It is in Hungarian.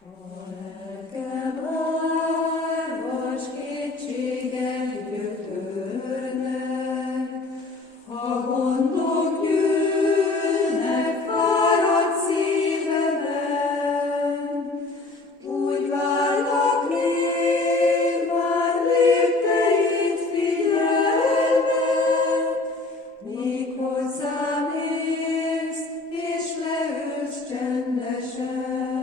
A lelkem árvas kétségek gyötörnek, a gondok gyűlnek fáradt szívemen, úgy várlak rém már lépteit figyelve, míg hozzám érsz, és leülsz csendesen.